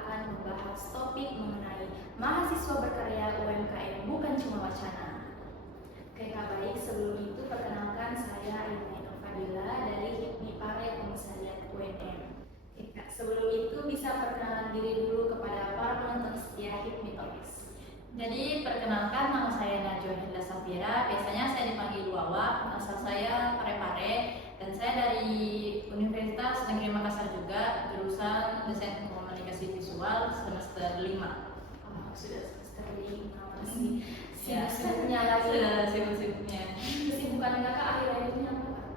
akan membahas topik mengenai mahasiswa berkarya UMKM bukan cuma wacana. Oke Kak, baik, sebelum itu perkenalkan saya Aina Fadila dari HIPMI Pare Komisariat UNM. Oke Kak, sebelum itu bisa perkenalan diri dulu kepada para penonton setia HIPMI Talks. Jadi perkenalkan, nama saya Najwa Hilda Safira, biasanya saya dipanggil Wawa, asal saya Parepare, dan saya dari Universitas Negeri Makassar juga, jurusan Desain Komunikasi Visual semester 5. Sudah semester 5, masih Ya, sibuk-sibuknya lagi. sudah sibuk-sibuknya. Kesibukan Kakak akhir-akhir ini apa Kak?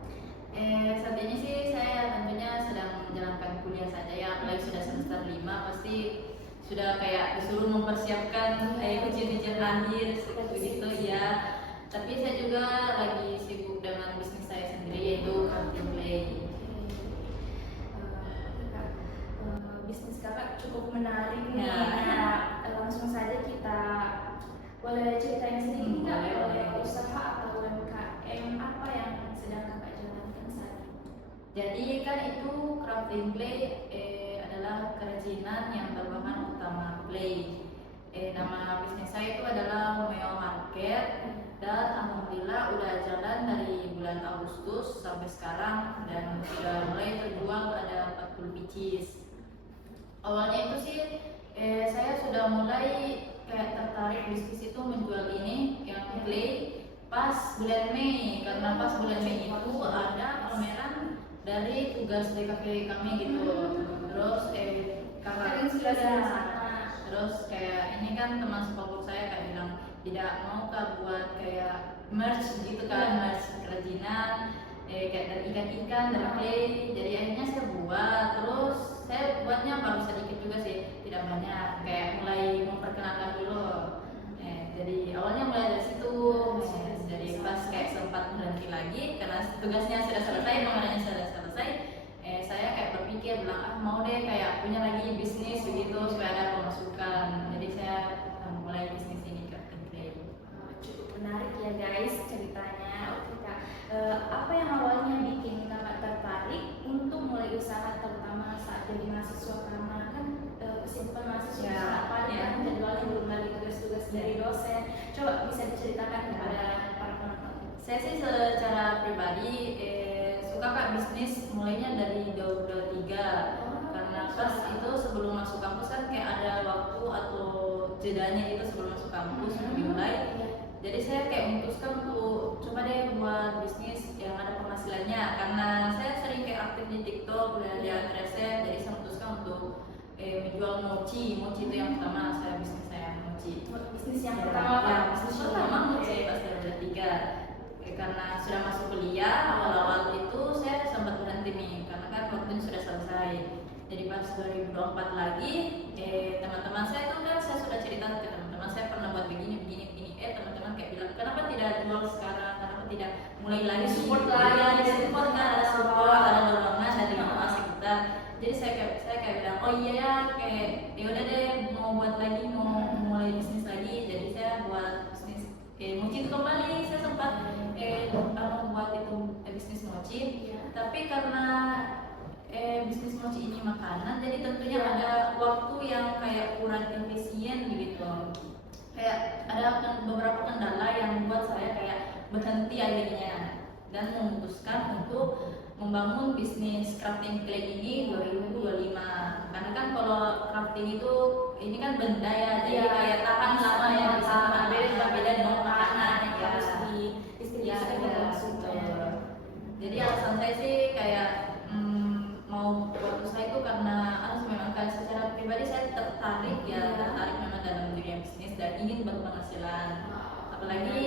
Saat ini sih saya tentunya sedang menjalankan kuliah saja ya, apalagi sudah semester 5 pasti sudah kayak disuruh mempersiapkan ujian-ujian akhir begitu ya. Tapi saya juga lagi sibuk dengan bisnis saya sendiri, yaitu Crafting Play. Bisnis Kakak cukup menarik nih. Ya. Nah, langsung saja kita boleh ceritain sedikit Kak, Boleh. usaha atau UMKM apa yang sedang Kakak jalankan saat ini? Jadi kan itu Crafting Play adalah kerajinan yang berbahan utama clay. Nama bisnis saya itu adalah Meo Market, dan alhamdulillah udah jalan dari bulan Agustus sampai sekarang dan sudah mulai terjual ada 40 pieces. Awalnya itu sih saya sudah mulai kayak tertarik bisnis itu menjual ini yang clay pas bulan Mei, karena pas bulan Mei itu ada pameran dari tugas DKV kami gitu. Terus kakak terus kayak ini kan teman sekelompok saya kayak bilang tidak mau kah buat kayak merch gitu kan, merch kerajinan kayak dari ikan-ikan dari clay. Jadi akhirnya saya buat, terus saya buatnya baru sedikit juga sih, tidak banyak, kayak mulai memperkenalkan dulu. Jadi awalnya mulai dari situ. Jadi pas kayak sempat berhenti lagi karena tugasnya sudah selesai, pengarangnya sudah selesai, saya kayak berpikir bilang mau deh kayak punya lagi bisnis begitu supaya ada pemasukan. Jadi saya mulai bisnis ini Crafting Play. Cukup menarik ya guys ceritanya. Oke Kak, apa yang awalnya bikin Kakak tertarik untuk mulai usaha, terutama saat jadi mahasiswa, karena kan kesibukan mahasiswa Ya, sangat padat ya. kan, jadwalnya belum lagi tugas-tugas dari dosen. Coba bisa diceritakan kepada para penonton. Saya sih secara pribadi suka kak bisnis mulainya dari 2023, karena pas itu sebelum masuk kampus kan kayak ada waktu atau jedanya itu sebelum masuk kampus dimulai. Jadi saya kayak memutuskan untuk coba deh buat bisnis yang ada penghasilannya, karena saya sering kayak aktif di TikTok dan lihat resep. Jadi saya memutuskan untuk menjual mochi itu yang pertama saya, bisnis saya mochi. Bisnis yang Ya, pertama ya, Pak? bisnis pertama mochi pas 2023. Karena sudah masuk kuliah, awal-awal itu saya sempat berhenti nih karena kan waktunya sudah selesai. Jadi pas 2024 lagi, teman-teman saya tuh kan saya sudah cerita ke teman-teman saya pernah buat begini. Teman-teman kayak bilang kenapa tidak jual sekarang, kenapa tidak mulai lagi support lagi, support kan, ada support, ada dorongan dari teman sekitar. Jadi saya kayak bilang oh iya ya, kayak ya udah deh mau buat lagi, mau mulai bisnis lagi. Jadi saya buat bisnis mochi itu kembali. Saya sempat buat itu bisnis mochi, tapi karena bisnis mochi ini makanan, jadi tentunya ada waktu yang kayak kurang efisien gitu. Kayak ada beberapa kendala yang membuat saya kayak berhenti akhirnya dan memutuskan untuk membangun bisnis Crafting Play ini 2025. Karena kan kalau crafting itu ini kan benda ya, jadi kayak tahan lama ya, bisa beda dengan makanan yang harus didistribusikan langsung. Jadi alasan saya sih kayak mau buat usaha itu karena memang kan secara pribadi saya tertarik memang dalam dunia bisnis dan ingin berpenghasilan. Apalagi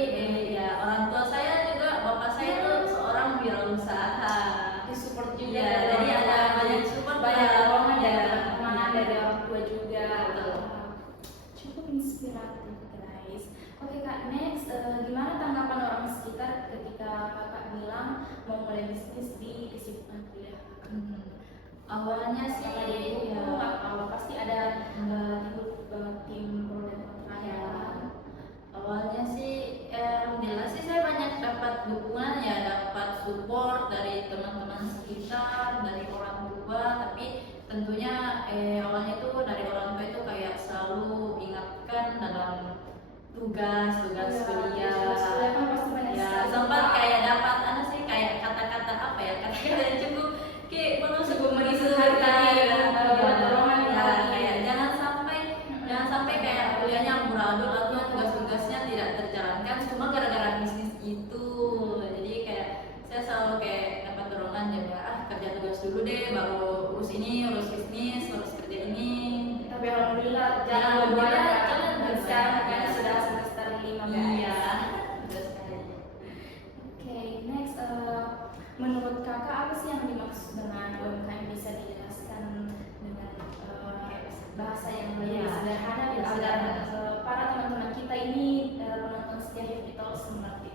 ya orang tua saya juga, bapak saya itu seorang wirausaha, Disupport juga. ya, jadi ada banyak support, banyak dorongan dari ya. teman-teman, dari orang tua juga. Betul. Cukup inspiratif guys. Oke Kak, next gimana tanggapan orang sekitar ketika Kakak bilang mau mulai bisnis di kesibukan kuliah? Awalnya sih pasti ada tim pro dan kontra ya. Awalnya sih alhamdulillah sih saya banyak dapat dukungan ya, dapat support dari teman-teman sekitar, dari orang tua. Tapi tentunya awalnya itu dari orang bahasa yang lebih Iya, sederhana lebih agar sederhana. para teman-teman kita ini penonton setia Happy Talks mengerti.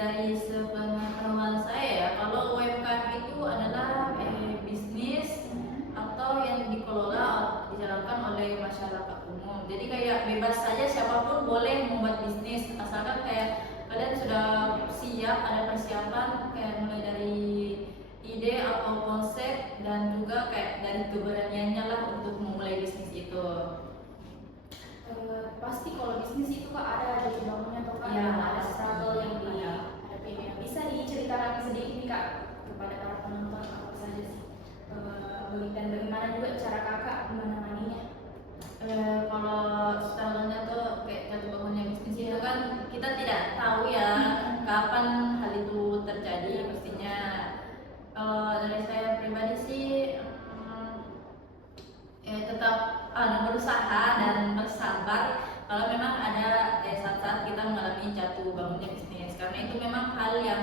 Dari sepengetahuan saya ya, kalau UMKM itu adalah bisnis atau yang dikelola dijalankan oleh masyarakat umum. Jadi kayak bebas saja siapapun boleh membuat bisnis asalkan kayak kalian sudah siap, ada persiapan kayak mulai dari ide atau konsep dan juga kayak dari keberaniannya lah untuk memulai bisnis itu. Pasti kalau bisnis itu Kak ada jatuh bangunnya atau Kak Iya, ada pasti. struggle yang Ada. dihadapi. Bisa diceritakan sedikit nih Kak kepada para penonton apa saja sih dan bagaimana juga cara Kakak menanganinya? Kalau struggle-nya tuh kayak jatuh bangunnya bisnis itu kan kita tidak tahu ya kapan hal itu terjadi pastinya. Kalau dari saya pribadi sih tetap berusaha dan bersabar kalau memang ada saat-saat kita mengalami jatuh bangunnya bisnis, karena itu memang hal yang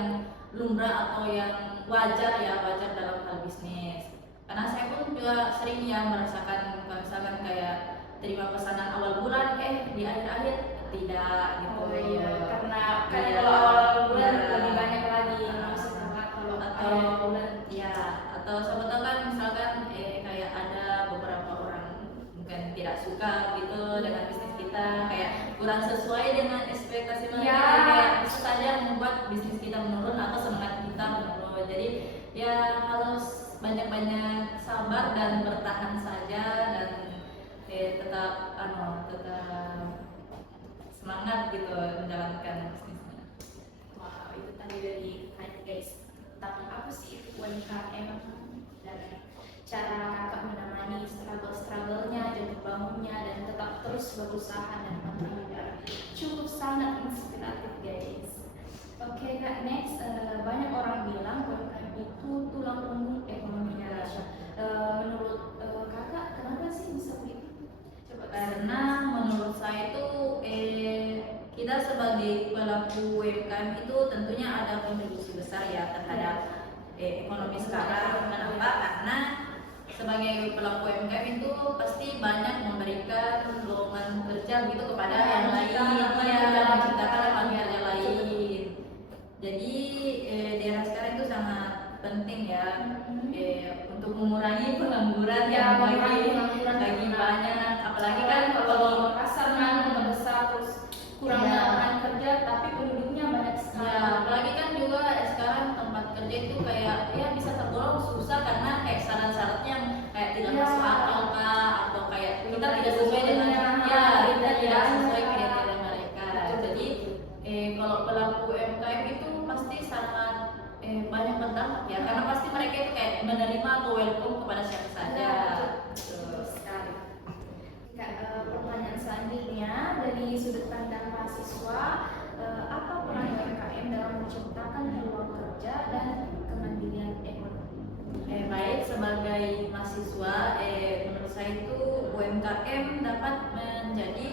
lumrah atau yang wajar ya, wajar dalam hal bisnis. Karena saya pun juga sering ya merasakan misalkan kayak terima pesanan awal bulan di akhir-akhir tidak gitu. Oh iya, karena kan Iya, kalau awal bulan iya. lebih banyak lagi maksudnya Kak kalau Atau akhir bulan. ya, atau siapa tahu kan misalkan kayak ada beberapa orang mungkin tidak suka gitu dengan bisnis kita, kayak kurang sesuai dengan ekspektasi mereka, Ya. kayak bisa saja membuat bisnis kita menurun atau semangat kita menurun. Jadi ya harus banyak-banyak sabar dan bertahan saja dan tetap semangat gitu menjalankan bisnisnya. Wow, itu tadi dari Kak guys tentang apa sih UMKM dan cara Kakak menangani struggle-struggle-nya, jatuh bangunnya dan tetap terus berusaha dan bertanggung. Cukup sangat inspiratif guys. Oke Kak, next banyak orang bilang UMKM itu tulang punggung ekonomi Indonesia. Menurut Kakak kenapa sih bisa begitu? Coba Karena menurut saya itu kita sebagai pelaku UMKM itu tentunya ada kontribusi besar ya terhadap ekonomi sekarang. Kenapa? Karena sebagai pelaku UMKM itu pasti banyak memberikan lowongan kerja gitu kepada yang lain, menciptakan lapangan kerja lain. Jadi di era sekarang itu sangat penting ya untuk mengurangi pengangguran Ya, bagi bagi banyak, apalagi kan kalau pasar kan kota besar terus kurang Iya. lapangan kerja tapi penduduknya banyak sekali. ya, apalagi kan juga sekarang tempat kerja itu kayak ya bisa tergolong susah karena kayak syarat-syaratnya yang kayak tidak Ya. masuk akal kah, atau kayak kita tidak sesuai dengan kita tidak sesuai kriteria mereka. Jadi kalau pelaku UMKM itu pasti sangat banyak berdampak ya, karena pasti mereka itu kayak menerima atau welcome kepada siapa saja. Betul sekali. Kak, pertanyaan selanjutnya dari sudut pandang mahasiswa, apa peran UMKM dalam menciptakan peluang kerja dan kemandirian ekonomi? Baik, sebagai mahasiswa, menurut saya itu UMKM dapat menjadi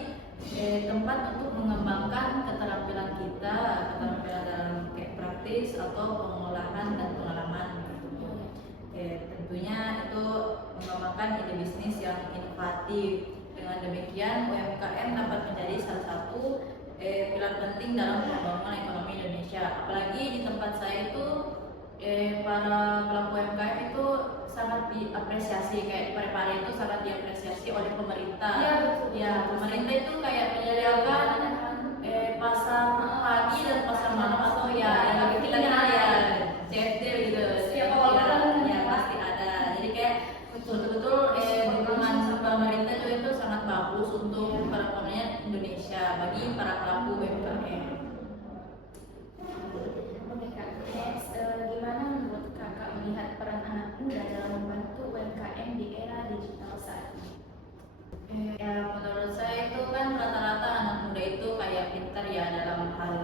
tempat untuk mengembangkan keterampilan kita, keterampilan dalam kayak praktis atau pengolahan dan pengalaman. Tentunya itu mengembangkan ide bisnis yang inovatif. Dengan demikian, UMKM dapat menjadi salah satu pilar penting dalam pembangunan ekonomi Indonesia. Apalagi di tempat saya itu para pelaku UMKM itu sangat diapresiasi, kayak di Parepare itu sangat diapresiasi oleh pemerintah. Iya, betul. Ya, pemerintah itu kayak menyediakan pasar pagi dan pasar malam atau ya yang kita kenal ya CFD gitu. Setiap awal bulan ya pasti ada. Jadi kayak betul-betul dukungan pemerintah juga itu sangat bagus untuk perekonomian Indonesia bagi para pelaku UMKM. Oke Kak, next gimana menurut Kakak melihat peran anak muda dalam membantu UMKM di era digital saat ini? Ya, menurut saya itu kan rata-rata anak muda itu kayak pintar ya dalam hal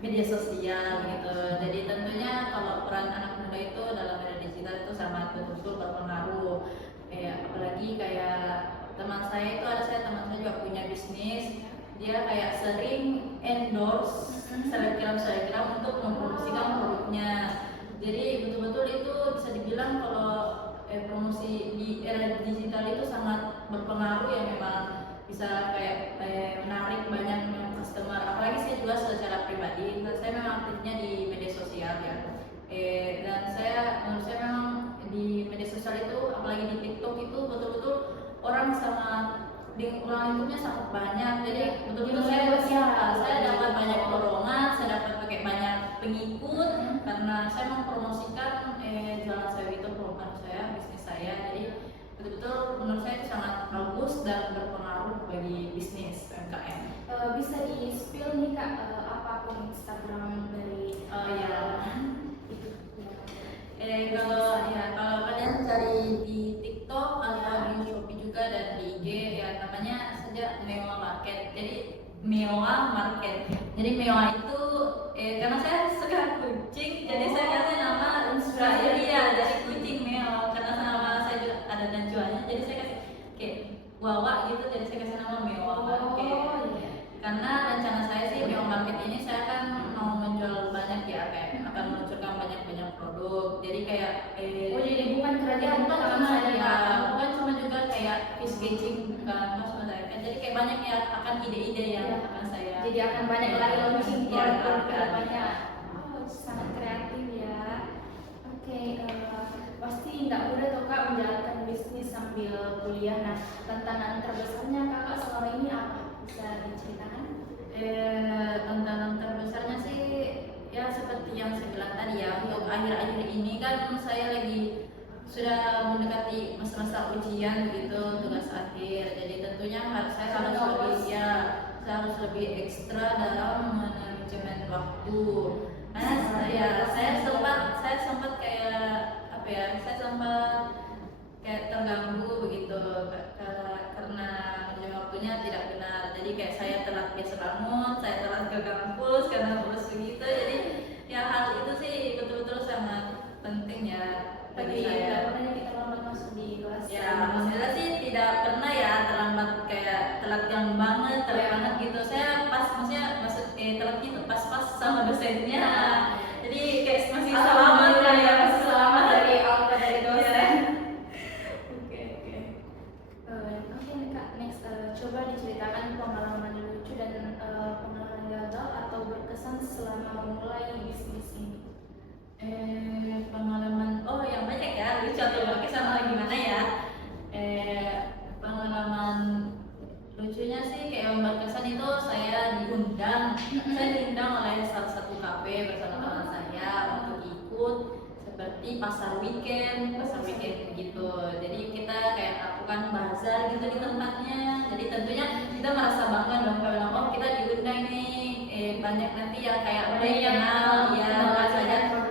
media sosial gitu. Jadi tentunya kalau peran anak muda itu dalam media digital itu sangat betul-betul berpengaruh. Apalagi kayak teman saya itu saya juga punya bisnis. Dia kayak sering endorse selebgram untuk mempromosikan produknya. Jadi betul-betul itu bisa dibilang kalau promosi di era digital itu sangat berpengaruh ya, memang bisa kayak menarik banyak customer. Apalagi saya juga secara pribadi, saya memang aktifnya di media sosial ya. Dan menurut saya memang di media sosial itu, apalagi di TikTok itu betul-betul orang sangat lingkupnya sangat banyak. Jadi betul-betul saya dapat banyak dorongan, saya dapat pakai banyak pengikut karena saya mempromosikan jualan saya itu, program saya, bisnis saya. Jadi betul-betul menurut saya itu sangat bagus dan berpengaruh bagi bisnis UMKM. Bisa di-spill nih Kak, apa akun Instagram dari itu? Kalau kalian cari di TikTok atau di Shopee juga dan di IG ya, namanya saja Mewa Market. Jadi Mewa Market. Jadi Mewa itu karena saya suka kucing, jadi saya kasih nama inspirasi dia dari kucing Mewa, karena nama saya juga ada najwanya, jadi saya kasih kayak Wawa gitu, jadi saya kasih nama Mewa Market. Karena rencana saya sih Mewa Market ini saya kan mau menjual banyak ya, kayak akan meluncurkan banyak produk. Jadi kayak jadi bukan kerjaan bukan tangan cuma saya. ya, bukan cuma juga kayak fish catching, bukan maksud saya kan. Jadi kayak banyak ya akan ide-ide yang akan saya. Jadi akan banyak lagi launching ya, produk kedepannya. Sangat kreatif ya. Oke, pasti nggak mudah tuh Kak menjalankan bisnis sambil kuliah. Nah, tantangan terbesarnya Kakak selama ini apa? Bisa diceritakan? Tantangan terbesarnya sih ya seperti yang saya bilang tadi ya, untuk akhir-akhir ini kan saya lagi sudah mendekati masa-masa ujian gitu, tugas akhir. Jadi tentunya saya harus lebih ekstra dalam manajemen waktu. Karena saya sempat kayak apa ya, saya sempat kayak terganggu begitu karena manajemen waktunya tidak benar. Jadi kayak saya telat biasa bangun, saya telat ke kampus karena bolos begitu. Jadi ya hal itu sih betul-betul sangat penting ya bagi saya. Pernah kita lambat masuk di kelas? Ya, alhamdulillah sih tidak pernah ya terlambat, kayak telat yang banget, telat banget gitu. Saya maksudnya telatnya itu pas-pas sama dosennya. Jadi kayak masih selamat ya, masih selamat dari dosen. Oke. Oke Kak, next coba diceritakan pengalaman lucu dan pengalaman gagal atau berkesan selama memulai bisnis ini. Pengalaman yang banyak ya, lucu atau berkesan atau gimana ya. Pengalaman lucunya sih kayak yang berkesan itu saya diundang oleh salah satu kafe bersama teman saya untuk ikut seperti pasar weekend gitu. Jadi kita kayak lakukan bazar gitu di tempatnya. Jadi tentunya kita merasa bangga dong kalau kita diundang nih, banyak nanti yang kayak udah kenal ya,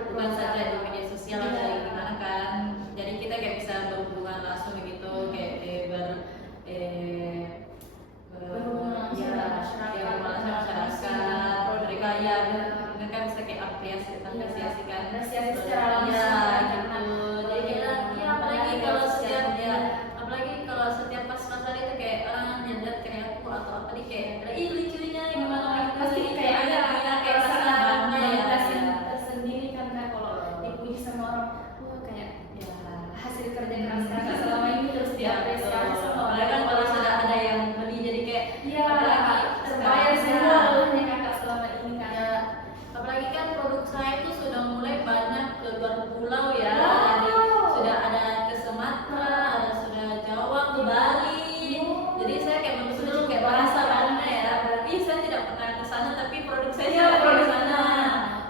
bukan saja di media sosial atau gimana kan. Jadi kita kayak bisa berhubungan langsung gitu, kayak berhubungan masyarakat, mereka bisa kayak apresiasikan secara langsung gitu. Jadi apalagi kalau setiap pas pasar itu kayak orang nyadar kayak aku atau apa nih, kayak lucunya gimana gitu. Pasti kayak ada kayak perasaan bangga ya tersendiri kan Kak, kalau dipuji sama orang, kayak ya hasil kerja keras Kakak selama ini terus diapresiasi sama orang. apalagi kan kalau sudah ada yang beli, jadi kayak apalagi terbayar semua olehnya Kakak selama ini kan. Apalagi kan produk saya itu sudah mulai banyak ke luar pulau ya. Jadi sudah ada ke Sumatera, ada sudah Jawa, ke Bali. Jadi saya kayak betul-betul kayak merasa bangga ya. Berarti saya tidak pernah ke sana, tapi produk saya sudah di sana.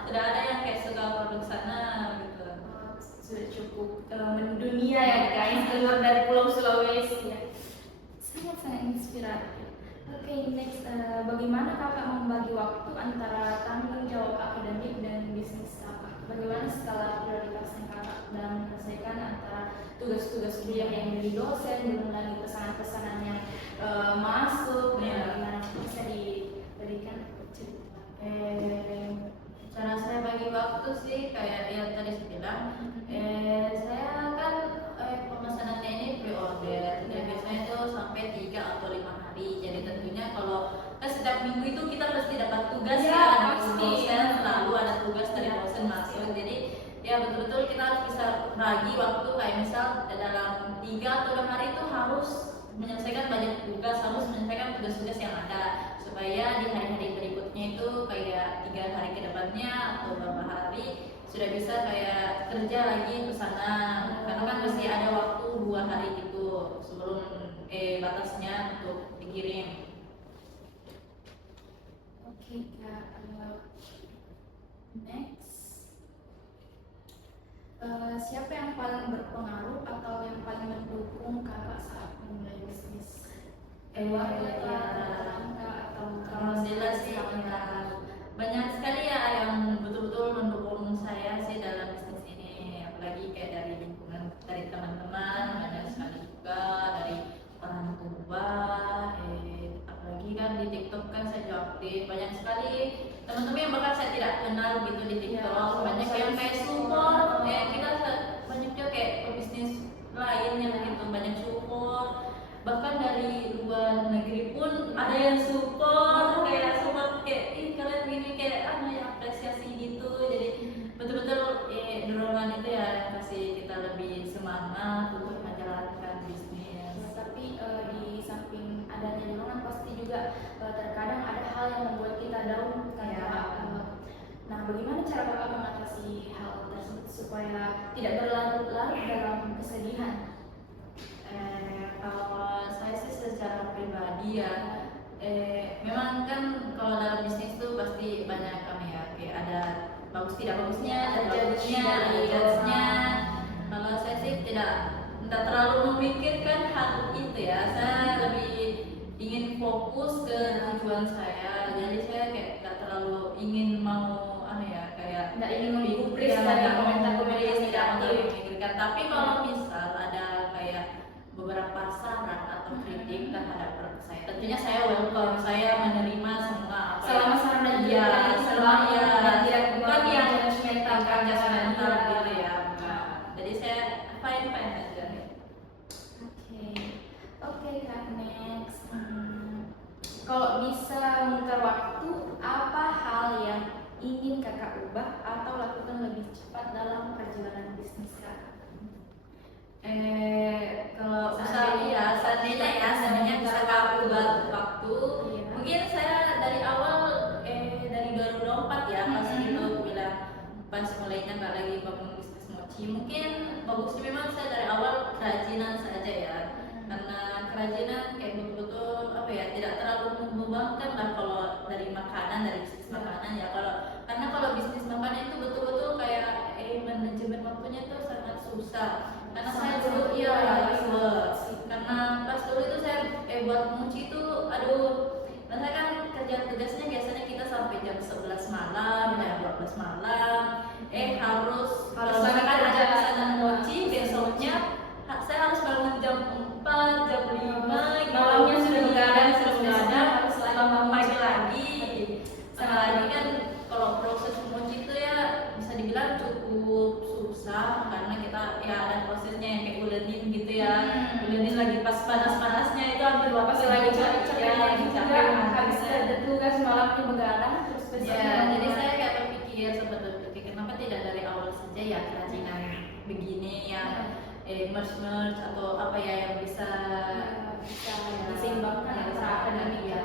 Sudah ada yang kayak suka produk sana gitu. Sudah cukup mendunia ya guys, keluar dari Pulau Sulawesi ya. Sangat inspiratif. Oke, next, bagaimana Kakak membagi waktu antara tanggung jawab akademik dan bisnis Kakak? Bagaimana skala prioritas Kakak dalam menyelesaikan antara tugas-tugas kuliah yang menjadi dosen, belum lagi pesanan-pesanan yang masuk, bagaimana bisa diberikan cerita? Cara saya bagi waktu sih kayak yang tadi saya bilang, saya kan pemesanannya ini pre-order, dan biasanya itu sampai 3 atau 5 hari. Jadi tentunya kalau setiap minggu itu kita pasti dapat tugas Ya, dari pasti. dosen, selalu ada tugas dari dosen masuk. Jadi ya betul-betul kita harus bisa terbagi waktu, kayak misal dalam 3 atau 2 hari itu harus menyelesaikan banyak tugas, harus menyelesaikan tugas-tugas yang ada, supaya di hari-hari berikutnya itu kayak 3 hari ke depannya atau beberapa hari sudah bisa kayak kerja lagi ke sana, karena kan masih ada waktu 2 hari gitu sebelum batasnya untuk dikirim. Oke Kak, next. Siapa yang paling berpengaruh atau yang paling mendukung kakak saat memulai bisnis? Keluarga Ya, atau alhamdulillah sih ya, banyak sekali ya yang betul-betul mendukung saya sih dalam bisnis ini, apalagi kayak dari lingkungan, dari teman-teman banyak sekali juga, dari orang tua, apalagi kan di TikTok kan saya juga update, banyak sekali teman-teman yang bahkan saya tidak kenal gitu di TikTok, banyak yang kayak support, kita banyak juga kayak pebisnis lain yang gitu banyak support, bahkan dari luar negeri pun ada yang support, kayak support kayak ih kalian gini, kayak ya apresiasi gitu, jadi betul-betul dorongan itu ya yang kasih kita lebih semangat untuk menjalankan bisnis. Tapi di samping adanya dorongan pasti juga terkadang ada hal yang membuat kita down kan Ya. Kak? Nah, bagaimana cara kakak mengatasi hal tersebut supaya tidak berlarut-larut dalam kesedihan? Kalau saya sih secara pribadi ya, memang kan kalau dalam bisnis tuh pasti banyak ya, kayak ada bagus tidak bagusnya, ada bagusnya, ada judge-nya. Kalau saya sih tidak terlalu memikirkan hal itu ya, saya lebih ingin fokus ke tujuan saya, jadi saya kayak nggak terlalu ingin mau kayak Nggak ingin menggubris dari komentar-komentar tidak negatif. memikirkan. Tapi kalau misal ada kayak beberapa saran atau kritik terhadap produk saya, tentunya saya welcome, saya menerima semua apa Selama saran dan ya, selama ya tidak bukan yang judgmental bukan judgmental Iya. gitu ya, bukan. Jadi saya fine aja. Oke Kak, next. Kalau bisa memutar waktu, apa hal yang ingin kakak ubah atau lakukan lebih cepat dalam perjalanan bisnis kakak? Kalau seandainya bisa aku ubah waktu, Iya. mungkin saya dari awal dari 2024 ya, pas itu aku bilang pas mulainya nggak lagi bangun bisnis mochi, mungkin bagusnya memang saya dari awal kerajinan saja ya, karena kerajinan kayak betul-betul tidak terlalu membebankan lah kalau dari makanan, dari bisnis makanan ya, karena kalau bisnis makanan itu betul-betul kayak manajemen waktunya itu sangat susah, karena saya dulu karena pas dulu itu saya buat mochi itu saya kan kerja tugasnya biasanya kita sampai jam 11 malam, jam 12 malam, harus kalau lagi misalkan ada kerja. pesanan mochi besoknya saya harus bangun jam 4, jam 5 gitu. Malamnya sudah begadang, harus bangun pagi mochi. lagi. Sama lagi kan kalau proses mochi itu ya bisa dibilang cukup susah, karena kita ya ada prosesnya yang kayak ulenin gitu ya. Ulenin lagi pas panas-panasnya itu hampir Pas lagi capek-capek lagi juga habis habis ada tugas malamnya begadang terus besoknya jadi saya kayak berpikir kenapa tidak dari awal saja ya kerajinan begini yang merch atau apa ya yang bisa diseimbangkan antara akademik ya.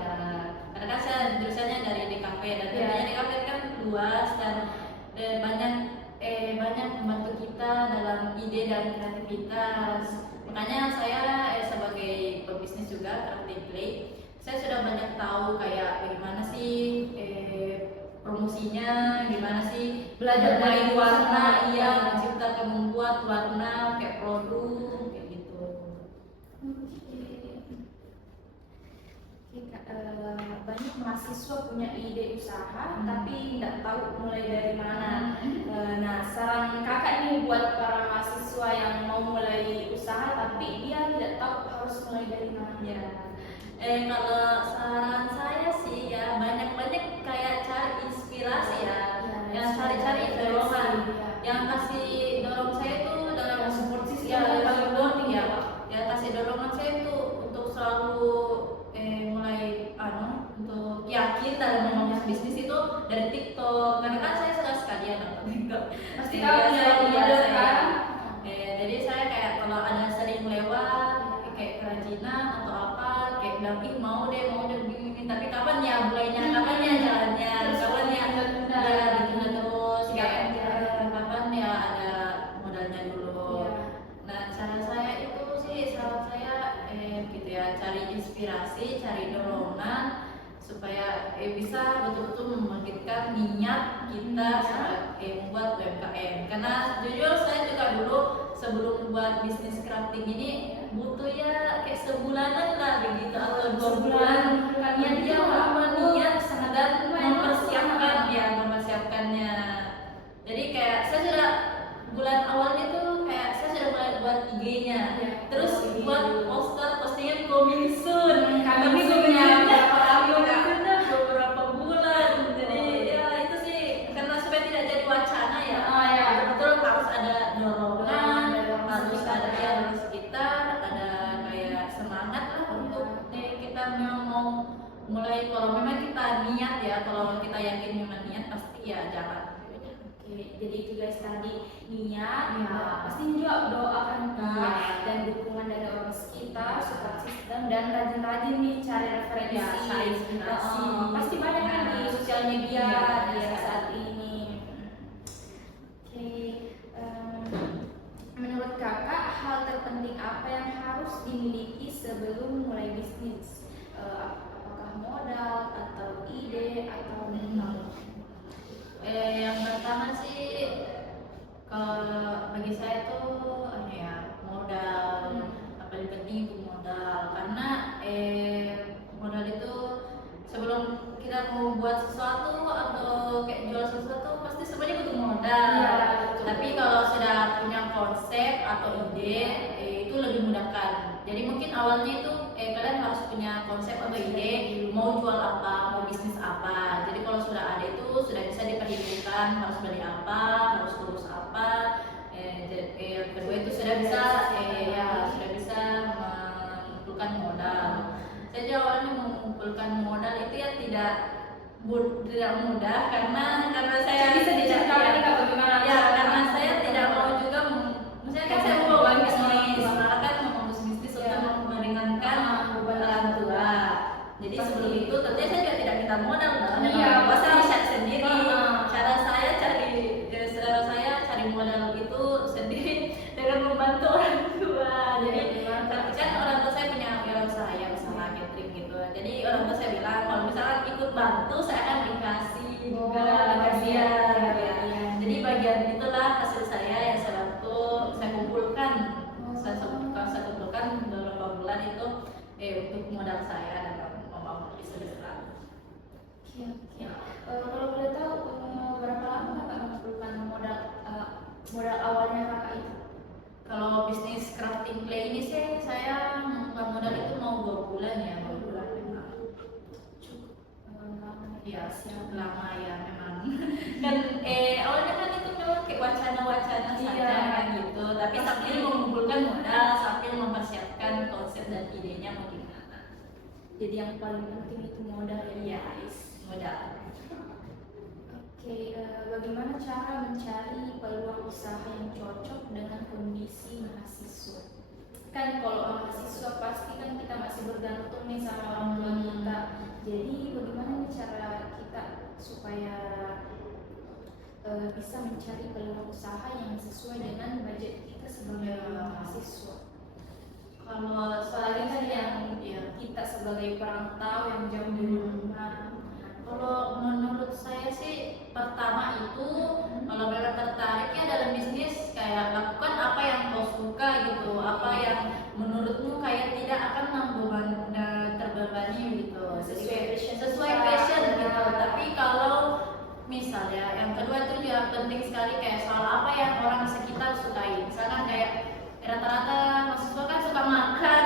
Karena kan saya jurusannya dari DKP dan tentunya DKP kan luas dan banyak membantu kita dalam ide dan kreativitas. Makanya saya sebagai pebisnis juga Creatively, saya sudah banyak tahu kayak bagaimana sih promosinya, gimana sih belajar dari warna, menciptakan, membuat warna kayak produk kayak gitu. Banyak mahasiswa punya ide usaha tapi tidak tahu mulai dari mana. Nah, saran kakak ini buat para mahasiswa yang mau mulai usaha tapi dia tidak tahu harus mulai dari mana. Ya. Kalau saran saya sih ya banyak-banyak kayak cari inspirasi ya, yang cari-cari dorongan, yang kasih dorong saya itu dalam support system ya, paling penting ya, Pak. Ya kasih dorongan saya itu untuk selalu mulai untuk yakin dalam membangun bisnis itu dari TikTok, karena kan saya suka sekali ya nonton TikTok. Pasti tahu punya model kan? kayak kerajinan atau apa, kayak bilang ih mau deh begini, tapi kapan ya mulainya, kapan ya jalannya, kapan ya ditunda terus, kayak kapan ya ada modalnya dulu. Nah cara saya itu sih, saran saya gitu ya, cari inspirasi, cari dorongan supaya bisa betul-betul membangkitkan niat kita saat membuat UMKM. Karena jujur saya juga dulu sebelum buat bisnis crafting ini butuh ya kayak sebulanan lah begitu atau 2 bulan niat dia niat dan mempersiapkannya. Jadi kayak saya sudah bulan awalnya tuh kayak saya sudah mulai buat IG-nya, terus buat postingan coming soon. Kami beberapa bulan. Jadi ya itu sih karena supaya tidak jadi wacana ya. Betul harus ada dorongan, harus ada yang di sekitar, ada kayak semangat lah untuk kita mau mulai. Kalau memang kita niat ya, kalau kita yakin memang niat pasti ya jalan. Jadi itu guys tadi niat, pasti juga doakan dan dukungan dari orang sekitar, support system, dan rajin-rajin nih cari referensi, pasti banyak kan di sosial media saat ini. Menurut kakak hal terpenting apa yang harus dimiliki sebelum mulai bisnis? Apakah modal atau ide atau mental? Yang pertama sih kalau bagi saya tuh modal, paling penting itu modal. Karena modal itu sebelum kita mau buat sesuatu atau kayak jual sesuatu pasti sebenarnya butuh modal. Tapi kalau sudah punya konsep atau ide itu lebih mudahkan. Jadi mungkin awalnya itu kalian harus punya konsep atau ide mau jual apa, mau bisnis apa. Jadi kalau sudah ada itu sudah bisa diperhitungkan harus beli apa, harus urus apa. Kedua itu sudah bisa mengumpulkan modal. Saya awalnya mengumpulkan modal itu ya tidak mudah karena saya bisa diceritakan bagaimana? Karena saya tidak mau juga, maksudnya kan saya mau buat bisnis, malah kan mau bisnis untuk meringankan beban orang tua. Jadi sebelum itu tentunya saya juga tidak minta modal saya cari sendiri. Cara saya cari modal itu sendiri dengan membantu orang tua. Jadi kan orang tua saya punya usaha catering gitu. Jadi orang tua saya bilang kalau misalkan ikut bantu saya akan dikasih juga bagian. Jadi bagian itulah hasil saya yang saya bantu, saya kumpulkan beberapa bulan itu untuk modal saya dalam membangun bisnis. Kalau boleh tahu berapa lama kakak mengumpulkan modal awalnya kakak itu? Kalau bisnis crafting clay ini sih saya mengumpulkan modal itu mau 2 bulan ya, 2 bulan memang cukup lama ya memang. Dan awalnya kan itu memang kayak wacana saja kan gitu, tapi sambil mengumpulkan modal, sambil mempersiapkan konsep dan idenya mau gimana. Jadi yang paling penting itu modal ya guys. Modal. Bagaimana cara mencari peluang usaha yang cocok dengan kondisi mahasiswa? Kan kalau mahasiswa pasti kan kita masih bergantung nih sama orang tua kita. Jadi bagaimana nih cara kita supaya bisa mencari peluang usaha yang sesuai dengan budget kita sebagai mahasiswa? Kalau soalnya kan yang kita sebagai perantau yang jauh dari rumah. Kalau menurut saya sih pertama itu kalau memang tertariknya dalam bisnis kayak lakukan apa yang kau suka gitu, apa yang menurutmu kayak tidak akan terbebani gitu. Jadi sesuai passion gitu. Tapi kalau misalnya yang kedua itu juga penting sekali kayak soal apa yang orang sekitar sukai. Misalkan kayak rata-rata mahasiswa kan suka makan,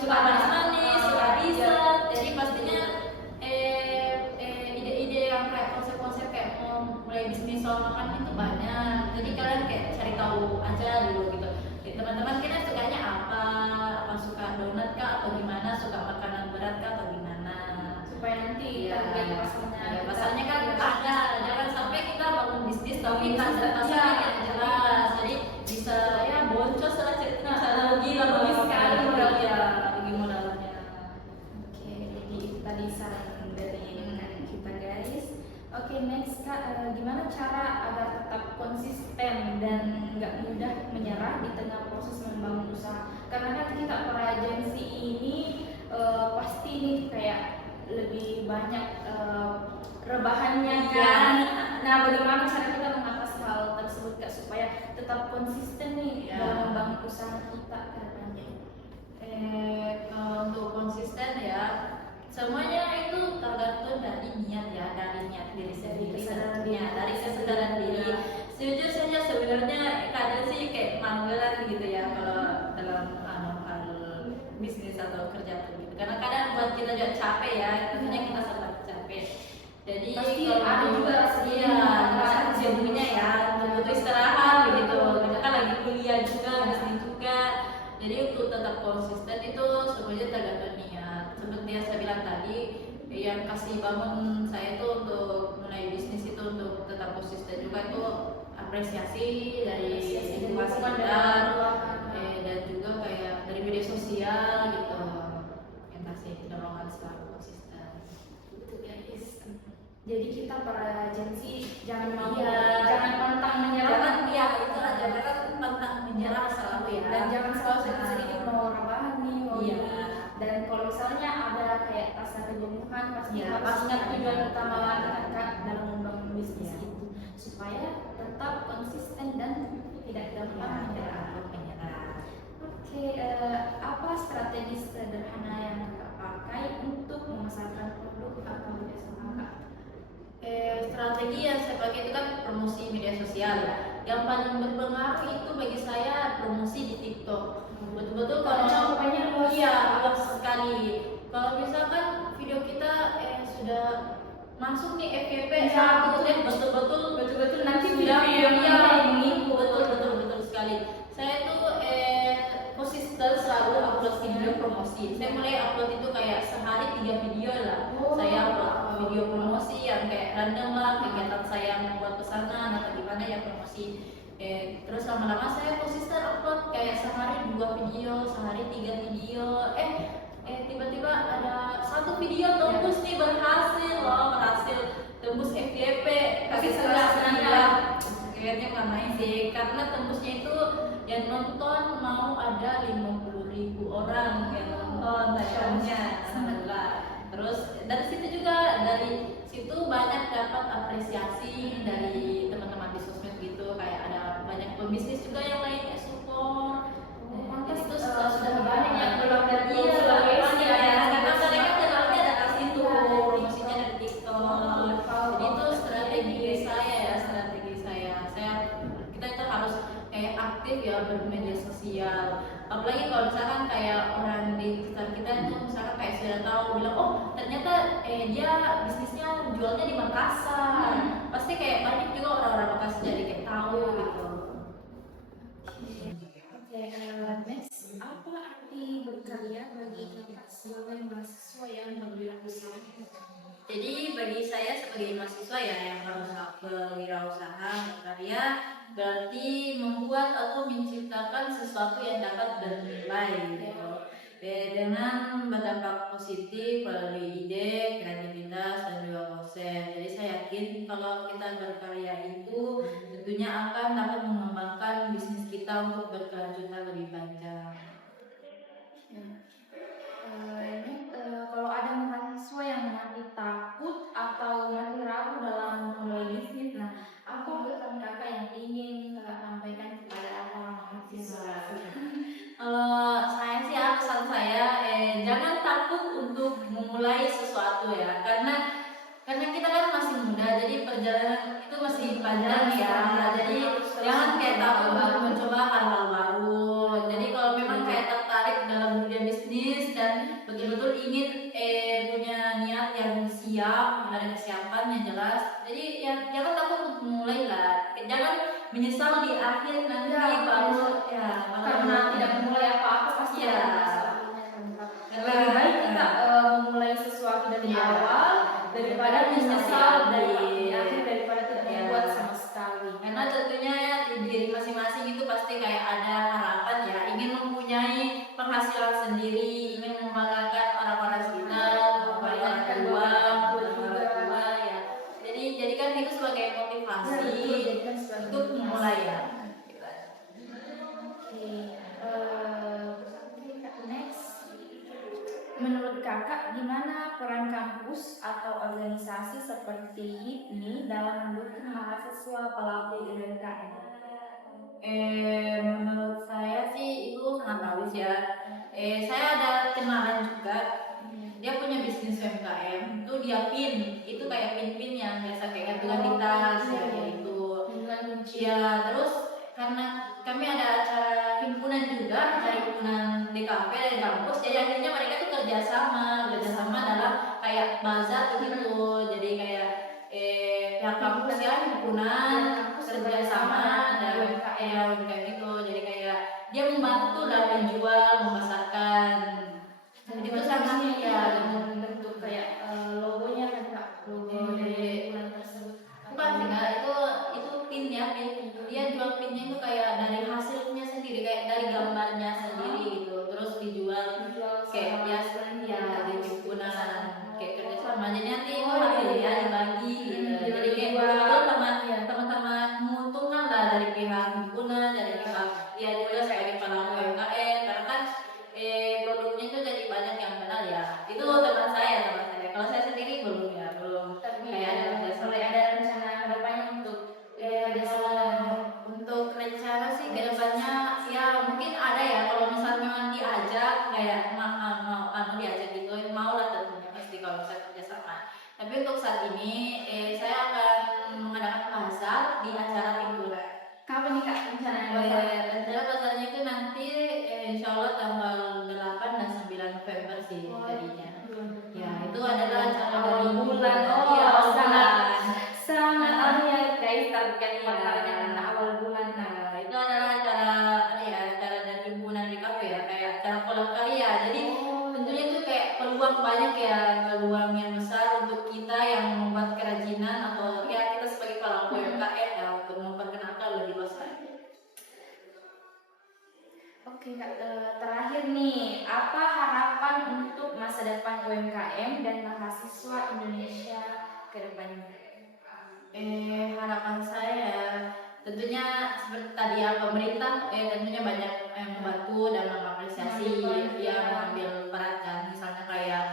suka manis-manis, suka dessert. Jadi pastinya ide-ide yang kayak konsep-konsep kayak mau mulai bisnis soal makan itu banyak. Jadi kalian kayak cari tahu aja dulu gitu. Jadi teman-teman kalian sukanya apa suka donat kah atau gimana, suka makanan berat kah atau gimana, supaya nanti pasarnya kan ada. Jangan sampai kita bangun bisnis tapi pasarnya tidak jelas. Jadi bisa boncos lah cerita, bisa rugi lah proses membangun usaha. Karena kan kita para agensi ini pasti nih kayak lebih banyak rebahannya kan. Nah, bagaimana cara kita mengatasi hal tersebut Kak supaya tetap konsisten nih dalam membangun usaha kita ke depannya? Kalau untuk konsisten ya, semuanya itu tergantung dari niat ya, dari niat diri sendiri, dari kesadaran diri. Sejujur saja sebenarnya kadang sih kayak magelan gitu ya kalau dalam hal bisnis atau kerja tuh gitu. Karena kadang buat kita juga capek ya, tentunya kita sempat capek. Jadi Pasti kalau ada juga rasa jenuhnya ya, butuh istirahat begitu. Kita kan lagi kuliah juga, bisnis juga. Jadi untuk tetap konsisten itu sebenarnya tergantung niat. Seperti yang saya bilang tadi, yang kasih bangun saya itu untuk mulai bisnis itu untuk tetap konsisten juga itu apresiasi dari lingkungan sekitar, dan juga kayak dari media sosial gitu yang kasih dorongan selalu konsisten. Gitu guys. Jadi kita para agensi jangan mau Jangan pantang menyerah. itu aja, jangan pantang menyerah selalu ya. Dan jangan selalu sedikit mau rebahan nih, mau Iya. ini. Dan kalau misalnya ada kayak rasa kejenuhan, pasti Iya, harus pasti. ingat tujuan utama kita kan dalam membangun bisnis itu supaya tetap konsisten dan tidak gampang menyerah. Oke, apa strategi sederhana yang kakak pakai untuk memasarkan produk atau jasa kakak? Strategi yang saya pakai itu kan promosi media sosial ya. Yang paling berpengaruh itu bagi saya promosi di TikTok. Betul-betul kalau cakupannya luas. luas sekali. Kalau misalkan video kita sudah masuk nih FYP satu, betul-betul nanti sudah video-videonya mengikut. betul sekali. Saya itu konsisten selalu upload video promosi. Saya mulai upload itu kayak sehari 3 video lah. Saya upload video promosi yang kayak random lah, kegiatan saya membuat pesanan atau gimana ya promosi. Terus lama-lama saya konsisten upload kayak sehari 2 video, sehari 3 video. Tiba-tiba ada satu video tembus nih, berhasil tembus FYP. Kasih senang senang ya. Kayaknya nggak main sih, karena tembusnya itu yang nonton mau ada 50.000 orang yang nonton tayangnya, alhamdulillah. Terus dari situ banyak dapat apresiasi dari teman-teman di sosmed gitu, kayak ada banyak pebisnis juga yang lainnya support. Pantas Itu sudah banyak yang keluar dari Sulawesi ya, karena mereka kenalnya dari situ, promosinya dari TikTok. Jadi itu strategi saya. Kita itu harus kayak aktif ya bermedia sosial. Apalagi kalau misalkan kayak orang di sekitar kita itu misalkan kayak sudah tahu bilang, oh ternyata dia bisnisnya jualnya di Makassar. Pasti kayak banyak juga orang-orang Makassar jadi kayak tahu gitu. Next, apa arti berkarya bagi kakak sebagai mahasiswa yang berwirausaha? Jadi bagi saya sebagai mahasiswa ya yang harus berwirausaha, berkarya berarti membuat atau menciptakan sesuatu yang dapat bernilai gitu. Dengan berdampak positif melalui ide, kreativitas dan juga konsep. Jadi saya yakin kalau kita berkarya itu tentunya akan dapat mengembangkan bisnis kita untuk berkelanjutan lebih panjang. Kalau ada mahasiswa yang masih takut atau masih ragu dalam memulai bisnis, nah apa pesan kakak yang ingin kakak sampaikan kepada orang mahasiswa? Kalau saya sih pesan saya jangan takut untuk memulai sesuatu ya, karena kita kan masih muda, jadi perjalanan itu masih panjang ya. Jadi jangan kayak takut baru mencoba hal-hal baru. Jadi kalau memang kayak tertarik dalam dunia bisnis dan betul-betul ingin punya niat yang siap, ada kesiapan yang jelas. Jadi ya jangan takut untuk memulai lah. Jangan menyesal di akhir nanti baru karena tidak memulai apa-apa pasti ya. ada masalahnya. Lebih baik kita memulai sesuatu dari awal daripada menyesal di akhir daripada tidak membuat sama sekali. Karena tentunya ya di diri masing-masing itu pasti kayak ada harapan ya, ingin mempunyai penghasilan sendiri, ingin membanggakan orang-orang sekitar, membanggakan uang juga ya. Jadi jadikan itu sebagai motivasi untuk memulai ya. kampus atau organisasi seperti HIPMI dalam mendukung mahasiswa pelaku UMKM? Menurut saya sih itu sangat bagus ya. Saya ada kenalan juga, dia punya bisnis UMKM, itu dia pin, itu kayak pin-pin yang biasa kayak gantungan di tas kayak gitu. Ya, terus karena kami ada acara himpunan juga, acara himpunan DKP dari kampus, jadi akhirnya mereka tuh kerjasama dalam kayak bazar begitu. Jadi kayak pihak kampus ya himpunan kerjasama dan kayak gitu. Jadi kayak dia membantu lah menjual, memasarkan. Jadi itu sangat ya dengan bentuk kayak logonya kan Kak, logo dari bulan tersebut. bukan sih Kak, itu pinnya pin, dia jual pinnya itu kayak dari hasilnya sendiri, kayak dari gambarnya sendiri gitu, terus dijual kayak biasa ya di himpunan kayak kerjasama. Jadi nanti itu hasil ya dibagi gitu. Jadi kayak teman-teman menguntungkan lah dari pihak himpunan, dari pihak dia juga sebagai pelaku UMKM, karena kan produknya itu jadi banyak yang kenal ya. Itu teman saya. Kalau saya sendiri belum Tapi kayak ada kerjasama. mulai ada rencana kedepannya untuk kerjasama. Untuk rencana sih kedepannya ya mungkin ada ya, kalau misalnya memang diajak kayak mau diajak gitu, mau lah tentunya pasti kalau misalnya kerjasama. Tapi untuk saat ini saya akan mengadakan bazar di acara himpunan. Kapan nih Kak rencananya? Rencana bazarnya itu nanti insya Allah tanggal 8 dan 9 November sih jadinya. Ya itu adalah acara awal dari bulan. Iya, awal bulan. Sangat ya guys, target pasalnya karena awal bulan. Nah, itu adalah acara dari himpunan di kafe ya, kayak acara kolam kali ya. Jadi tentunya itu kayak peluang banyak ya, peluang yang besar untuk kita yang membuat kerajinan atau ya kita sebagai pelaku UMKM ya untuk memperkenalkan lebih luas lagi. Oke Kak, terakhir nih, apa harapan untuk masa depan UMKM dan mahasiswa Indonesia ke depannya? Harapan saya tentunya seperti tadi ya, pemerintah tentunya banyak yang membantu dan mengapresiasi yang mengambil peran kan, misalnya kayak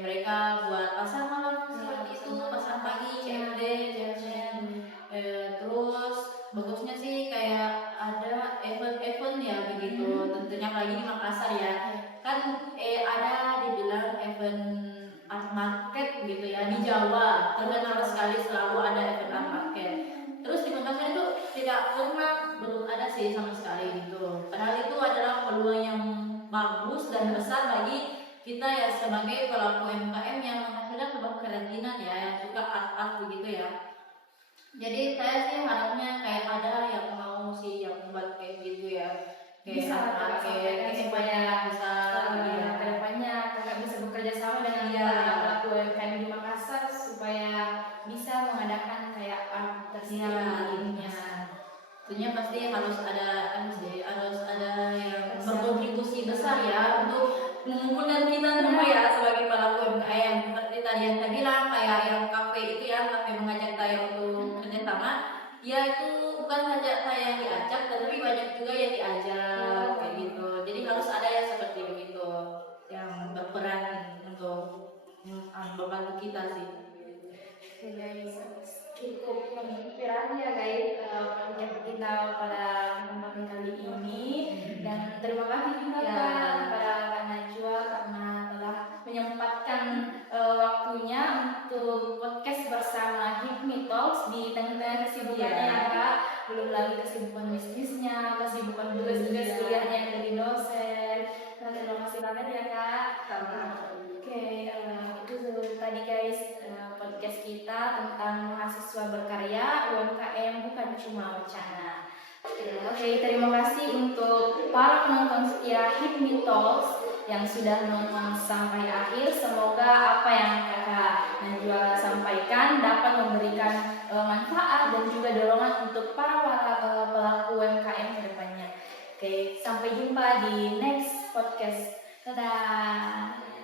mereka buat pasar malam seperti itu, pasar pagi, CFD, terus bagusnya sih kayak ada event-event ya begitu, tentunya lagi di Makassar ya kan, ada dibilang event art market gitu ya di Jawa, terkenal sekali selalu ada event art market. Terus di Makassar itu belum ada sih sama sekali gitu. Padahal itu adalah peluang yang bagus dan besar bagi kita ya sebagai pelaku UMKM yang menghasilkan sebuah kerajinan ya, yang suka art-art begitu ya. Jadi saya sih harapnya kayak ada yang mau sih yang buat kayak gitu ya, kayak Bisa art Kakak supaya bisa kedepannya Kakak bisa bekerja sama dengan pelaku UMKM di Makassar supaya bisa mengadakan kayak art tersebut. tentunya pasti harus ada yang berkontribusi besar ya untuk mengumpulkan kita semua ya sebagai pelaku UMKM. Seperti tadi yang saya bilang kayak yang kafe itu ya, kafe mengajak saya untuk kerjasama. Ya itu bukan saja saya yang diajak, tetapi banyak juga yang diajak kayak gitu. Jadi harus ada yang seperti begitu yang berperan untuk membantu kita sih. Cukup menginspirasi ya guys podcast kita pada kesempatan kali ini, dan terima kasih juga kepada Kak Najwa karena telah menyempatkan waktunya untuk podcast bersama HIPMI Talks di tengah-tengah kesibukannya Kak, belum lagi kesibukan bisnisnya, kesibukan tugas-tugas kuliahnya yang jadi dosen. Terima kasih banget ya Kak. Oke, itu tadi guys podcast kita tentang mahasiswa berkarya, UMKM bukan cuma wacana. Oke, terima kasih untuk para penonton setia HIPMI Talks yang sudah menonton sampai akhir. Semoga apa yang Kakak Najwa sampaikan dapat memberikan manfaat dan juga dorongan untuk para pelaku UMKM ke depannya. Oke, sampai jumpa di next podcast. Dadah.